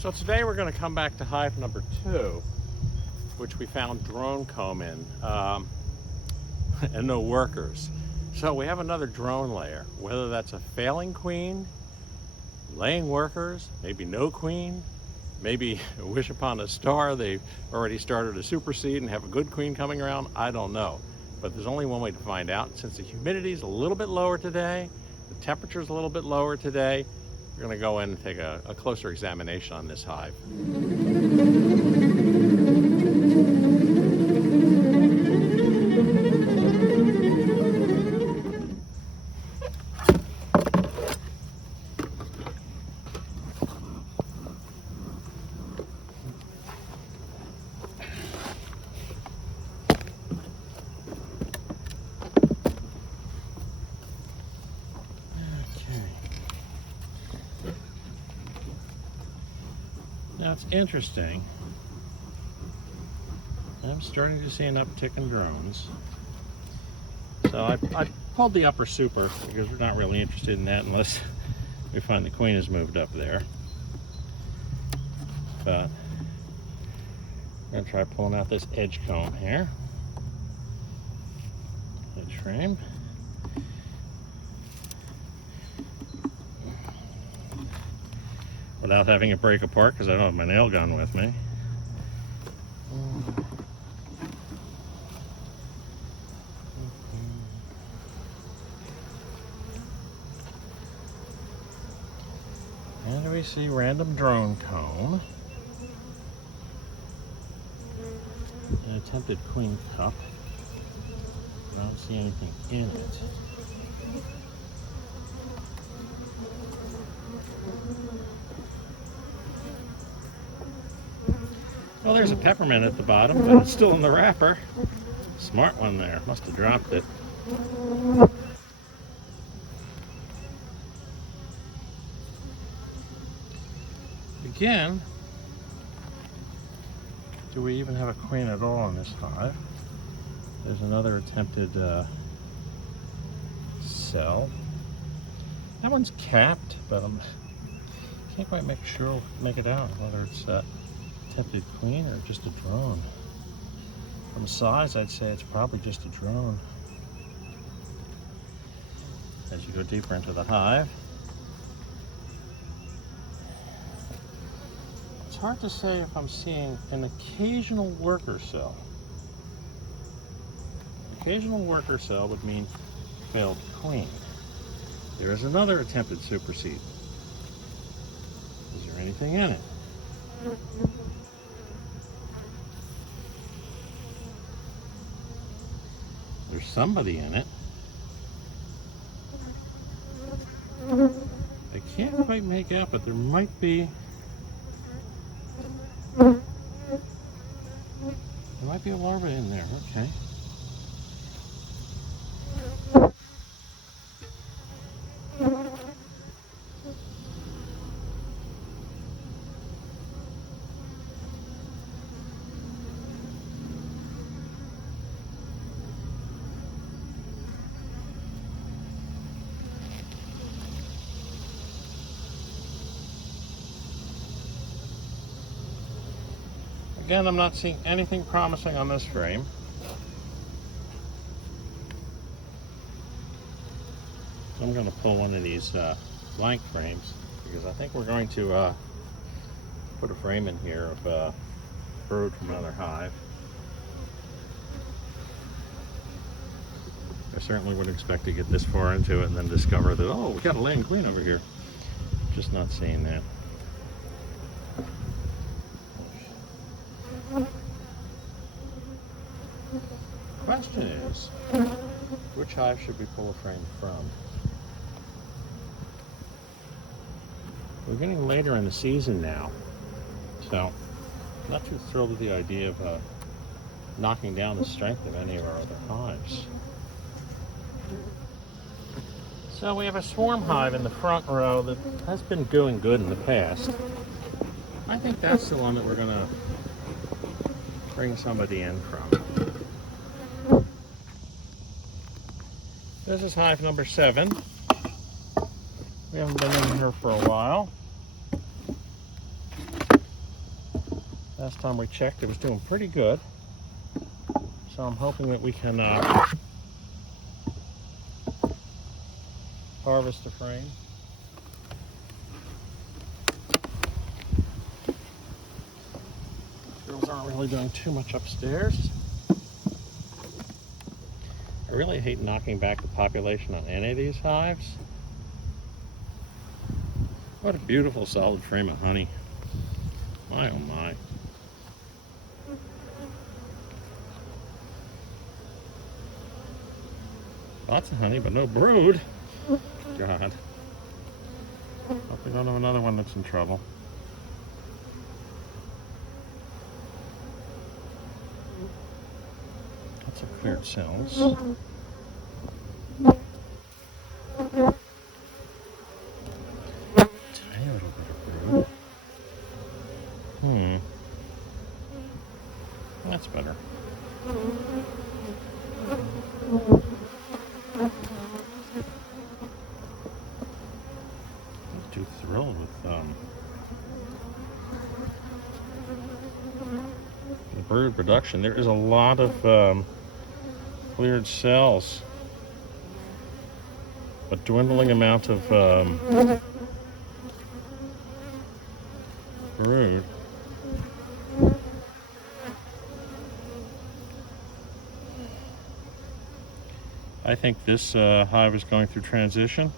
So today we're going to come back to hive number 2, which we found drone comb in, and no workers. So we have another drone layer, whether that's a failing queen, laying workers, maybe no queen, maybe a wish upon a star, they've already started a superseed and have a good queen coming around, I don't know. But there's only one way to find out. Since the humidity is a little bit lower today, the temperature is a little bit lower today, we're going to go in and take a closer examination on this hive. Now it's interesting, I'm starting to see an uptick in drones. So I pulled the upper super because we're not really interested in that unless we find the queen has moved up there. But I'm going to try pulling out this edge comb here. Edge frame. Without having it break apart because I don't have my nail gun with me. And we see random drone comb. An attempted queen cup. I don't see anything in it. Well, there's a peppermint at the bottom, but it's still in the wrapper. Smart one there. Must have dropped it. Again, do we even have a queen at all in this hive? There's another attempted cell. That one's capped, but I can't quite make it out whether it's attempted queen or just a drone. From size, I'd say it's probably just a drone. As you go deeper into the hive, it's hard to say if I'm seeing an occasional worker cell. Occasional worker cell would mean failed queen. There is another attempted supersede. Is there anything in it? There's somebody in it. I can't quite make out, but there might be. There might be a larva in there. Okay. Again, I'm not seeing anything promising on this frame. So I'm going to pull one of these blank frames because I think we're going to put a frame in here of a brood from another hive. I certainly wouldn't expect to get this far into it and then discover that, oh, we got a laying queen over here. Just not seeing that. Question is, which hive should we pull a frame from? We're getting later in the season now, so I'm not too thrilled with the idea of knocking down the strength of any of our other hives. So we have a swarm hive in the front row that has been doing good in the past. I think that's the one that we're going to bring somebody in from. This is hive number 7. We haven't been in here for a while. Last time we checked, it was doing pretty good. So I'm hoping that we can harvest the frame. Girls aren't really doing too much upstairs. I really hate knocking back the population on any of these hives. What a beautiful solid frame of honey. My oh my. Lots of honey, but no brood. God. Hope we don't have another one that's in trouble. Lots of cleared cells. Tiny little bit of brood. That's better. I'm too thrilled with the brood production. There is a lot of cleared cells, a dwindling amount of brood. I think this hive is going through transition.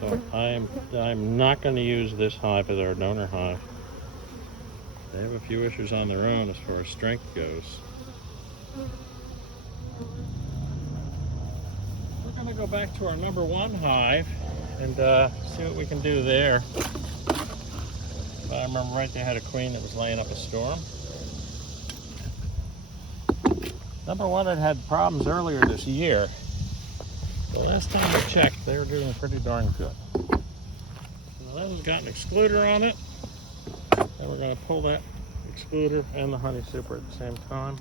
So I'm not going to use this hive as our donor hive. They have a few issues on their own as far as strength goes. We're going to go back to our number 1 hive and see what we can do there. If I remember right, they had a queen that was laying up a storm. Number 1 had problems earlier this year. The last time we checked, they were doing pretty darn good. So that one's got an excluder on it. And we're going to pull that excluder and the honey super at the same time.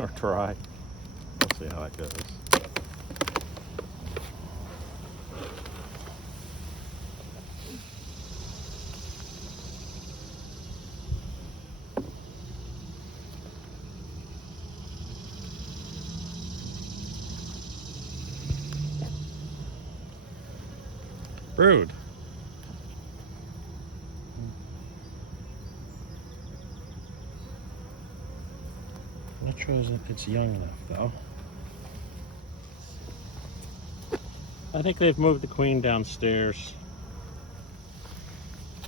Or try. We'll see how it goes. Brood. I'm not sure it's young enough though. I think they've moved the queen downstairs.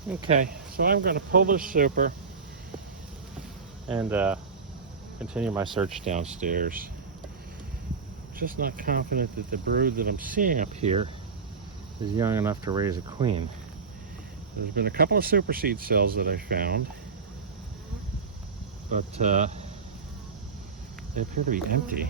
Okay, so I'm going to pull this super and continue my search downstairs. Just not confident that the brood that I'm seeing up here is young enough to raise a queen. There's been a couple of superseed cells that I found, but they appear to be empty.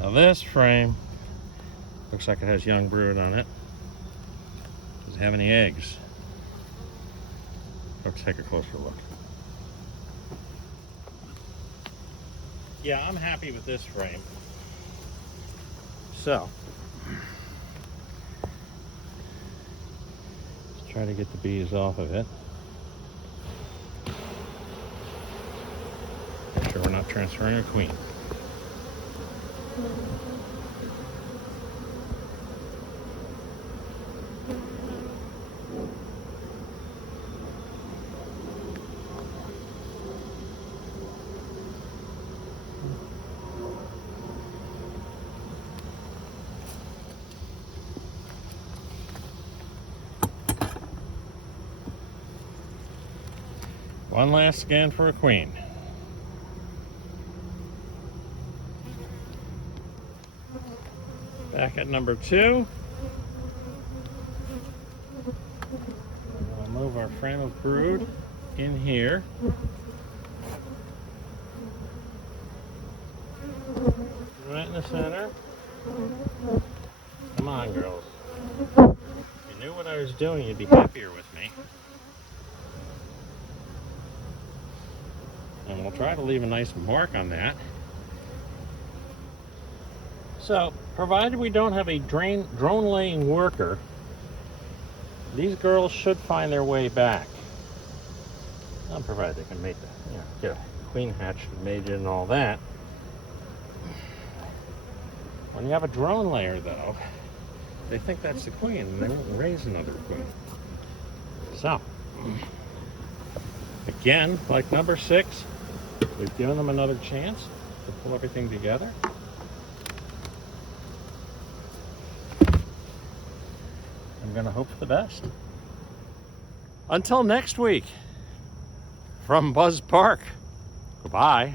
Now this frame looks like it has young brood on it. Does it have any eggs? Let's take a closer look. Yeah, I'm happy with this frame. So, let's try to get the bees off of it. Make sure we're not transferring a queen. One last scan for a queen. Back at number 2. We'll move our frame of brood in here. Right in the center. Come on, girls. If you knew what I was doing, you'd be happier with me. we'll try to leave a nice mark on that. So, provided we don't have a drone laying worker, these girls should find their way back. Well, provided they can make the, get a queen hatch made and all that. When you have a drone layer, though, they think that's the queen, and they won't raise another queen. So, again, like number 6, we've given them another chance to pull everything together. I'm going to hope for the best. Until next week, from Buzz Park, goodbye.